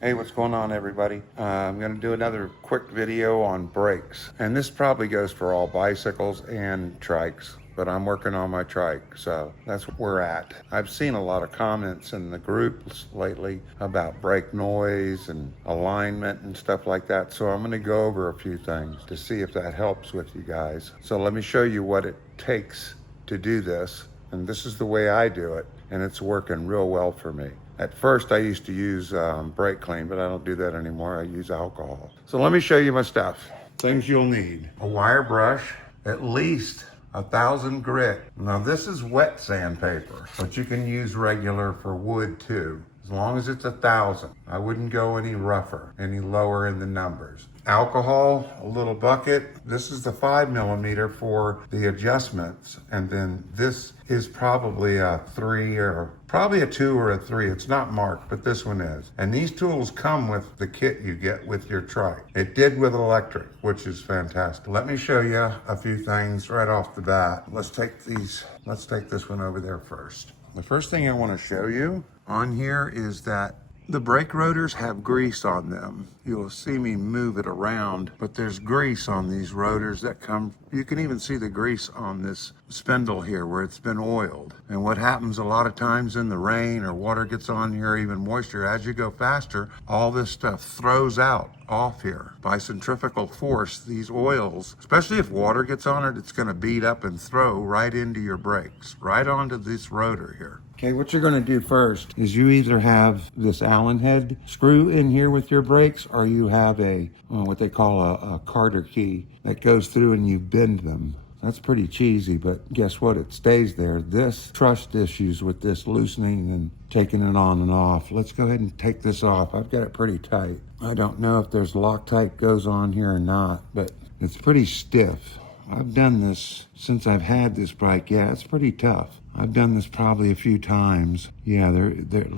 Hey, what's going on, everybody? I'm going to do another quick video on brakes. And this probably goes for all bicycles and trikes, but I'm working on my trike, so that's what we're at. I've seen a lot of comments in the groups lately about brake noise and alignment and stuff like that, so I'm going to go over a few things to see if that helps with you guys. So let me show you what it takes to do this, and this is the way I do it, and it's working real well for me. At first, I used to use brake clean, but I don't do that anymore. I use alcohol. So let me show you my stuff. Things you'll need: a wire brush, at least 1,000 grit. Now this is wet sandpaper, but you can use regular for wood too, as long as it's 1,000. I wouldn't go any rougher, any lower in the numbers. Alcohol, a little bucket. This is the 5mm for the adjustments, and then this is probably a 3 or probably a 2 or a 3. It's not marked, but this one is. And these tools come with the kit you get with your trike. It did with Lectric, which is fantastic. Let me show you a few things right off the bat. Let's take this one over there first. The first thing I want to show you on here is that the brake rotors have grease on them. You'll see me move it around, but there's grease on these rotors that come. You can even see the grease on this spindle here where it's been oiled. And what happens a lot of times in the rain or water gets on here, even moisture, as you go faster, all this stuff throws out off here. By centrifugal force, these oils, especially if water gets on it, it's gonna beat up and throw right into your brakes, right onto this rotor here. Okay, what you're gonna do first is you either have this Allen head screw in here with your brakes, or you have a, what they call a Carter key that goes through and you bend them. That's pretty cheesy, but guess what? It stays there. This trust issues with this loosening and taking it on and off. Let's go ahead and take this off. I've got it pretty tight. I don't know if there's Loctite goes on here or not, but it's pretty stiff. I've done this since I've had this bike. Yeah, it's pretty tough. I've done this probably a few times. Yeah,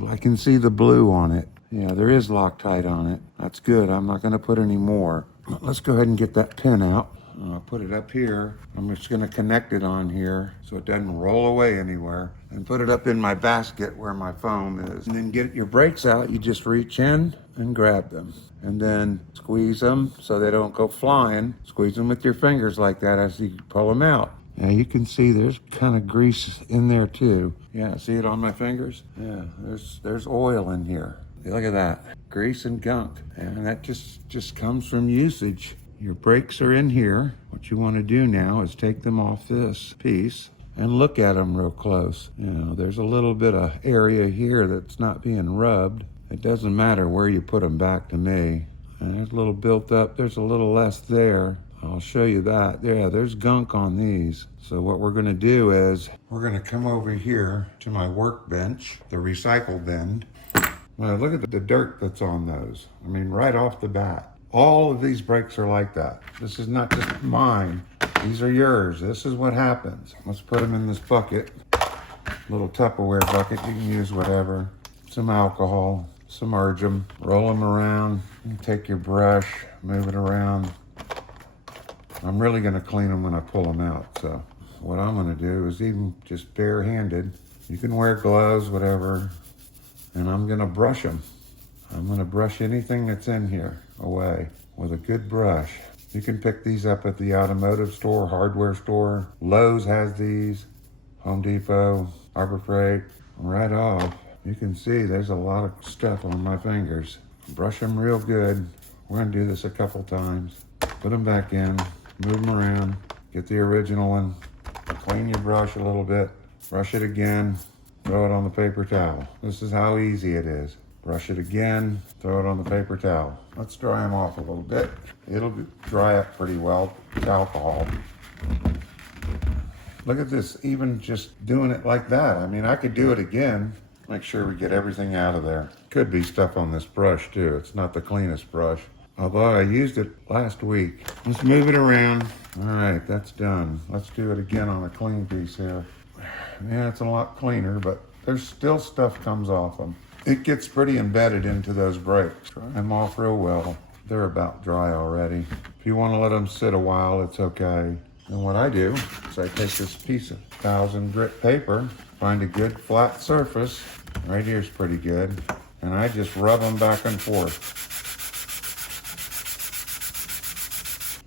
I can see the blue on it. Yeah, there is Loctite on it. That's good. I'm not going to put any more. Let's go ahead and get that pin out. I'll put it up here. I'm just going to connect it on here so it doesn't roll away anywhere, and put it up in my basket where my foam is. And then get your brakes out. You just reach in and grab them, and then squeeze them so they don't go flying. Squeeze them with your fingers like that as you pull them out. Yeah, you can see there's kind of grease in there too. Yeah, see it on my fingers? Yeah, there's oil in here. Look at that, grease and gunk. And that just comes from usage. Your brakes are in here. What you want to do now is take them off this piece and look at them real close. You know, there's a little bit of area here that's not being rubbed. It doesn't matter where you put them back to me. And there's a little built up, there's a little less there. I'll show you that. Yeah, there's gunk on these. So what we're gonna do is, we're gonna come over here to my workbench, the recycle bin. Well, look at the dirt that's on those. I mean, right off the bat. All of these brakes are like that. This is not just mine. These are yours. This is what happens. Let's put them in this bucket. Little Tupperware bucket. You can use whatever. Some alcohol. Submerge them. Roll them around. You take your brush. Move it around. I'm really going to clean them when I pull them out. So what I'm going to do is, even just barehanded. You can wear gloves, whatever. And I'm going to brush them. I'm going to brush anything that's in here away with a good brush. You can pick these up at the automotive store, hardware store. Lowe's has these, Home Depot, Harbor Freight. Right off, you can see there's a lot of stuff on my fingers. Brush them real good. We're going to do this a couple times. Put them back in, move them around, get the original one, clean your brush a little bit, brush it again, throw it on the paper towel. This is how easy it is. Brush it again, throw it on the paper towel. Let's dry them off a little bit. It'll dry up pretty well. It's alcohol. Look at this, even just doing it like that. I mean, I could do it again. Make sure we get everything out of there. Could be stuff on this brush too. It's not the cleanest brush, although I used it last week. Let's move it around. All right, that's done. Let's do it again on a clean piece here. Yeah, it's a lot cleaner, but there's still stuff comes off them. It gets pretty embedded into those brakes. Dry them off real well. They're about dry already. If you want to let them sit a while, it's okay. And what I do is I take this piece of 1,000 grit paper, find a good flat surface. Right here's pretty good. and I just rub them back and forth.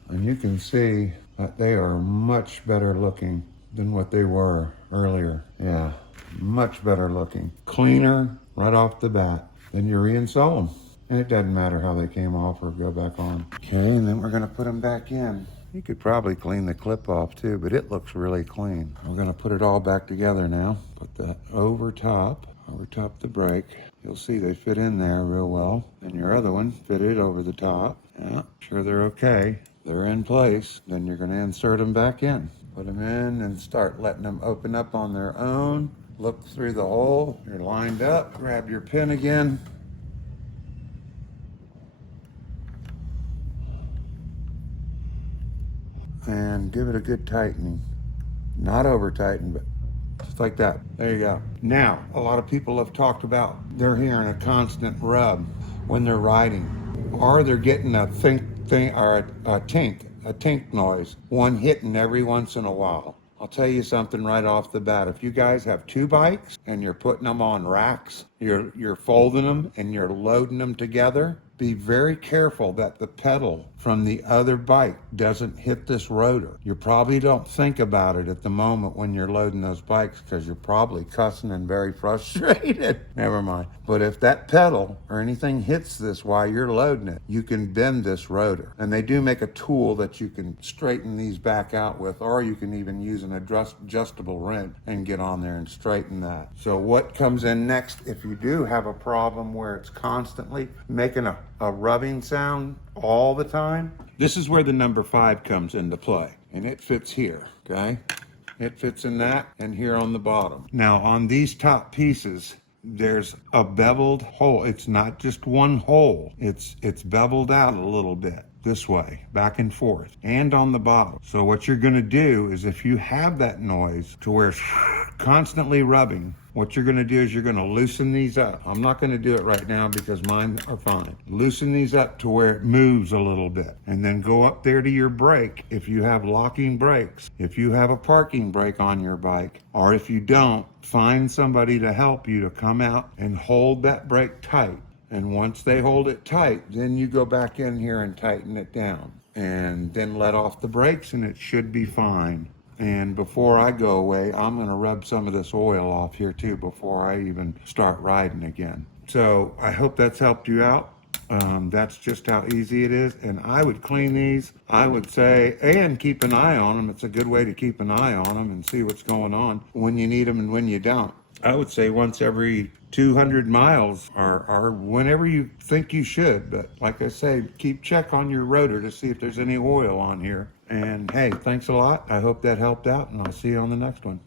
And you can see that they are much better looking than what they were earlier. Yeah, much better looking. Cleaner right off the bat. Then you reinstall them. And it doesn't matter how they came off or go back on. Okay, and then we're gonna put them back in. You could probably clean the clip off too, but it looks really clean. We're gonna put it all back together now. Put that over top the brake. You'll see they fit in there real well. And your other one fitted over the top. Yeah, sure they're okay. They're in place. Then you're gonna insert them back in. Put them in and start letting them open up on their own. Look through the hole. You're lined up. Grab your pin again. And give it a good tightening. Not over tighten, but just like that. There you go. Now, a lot of people have talked about they're hearing a constant rub when they're riding, or they're getting a tink noise, one hitting every once in a while. I'll tell you something right off the bat. If you guys have two bikes and you're putting them on racks, you're folding them and you're loading them together, be very careful that the pedal from the other bike doesn't hit this rotor. You probably don't think about it at the moment when you're loading those bikes because you're probably cussing and very frustrated. Never mind. But if that pedal or anything hits this while you're loading it, you can bend this rotor. And they do make a tool that you can straighten these back out with, or you can even use an adjustable wrench and get on there and straighten that. So what comes in next, if you do have a problem where it's constantly making a rubbing sound all the time, this is where the number 5 comes into play, and it fits here. Okay, it fits in that and here on the bottom. Now on these top pieces there's a beveled hole. It's not just one hole, it's beveled out a little bit this way, back and forth, and on the bottom. So what you're going to do is, if you have that noise to where it's constantly rubbing, what you're going to do is you're going to loosen these up. I'm not going to do it right now because mine are fine. Loosen these up to where it moves a little bit, and then go up there to your brake. If you have locking brakes, if you have a parking brake on your bike, or if you don't, find somebody to help you to come out and hold that brake tight. And once they hold it tight, then you go back in here and tighten it down. And then let off the brakes and it should be fine. And before I go away, I'm gonna rub some of this oil off here too before I even start riding again. So I hope that's helped you out. That's just how easy it is. And I would clean these, I would say, and keep an eye on them. It's a good way to keep an eye on them and see what's going on when you need them and when you don't. I would say once every 200 miles or whenever you think you should. But like I say, keep check on your rotor to see if there's any oil on here. And hey, thanks a lot. I hope that helped out, and I'll see you on the next one.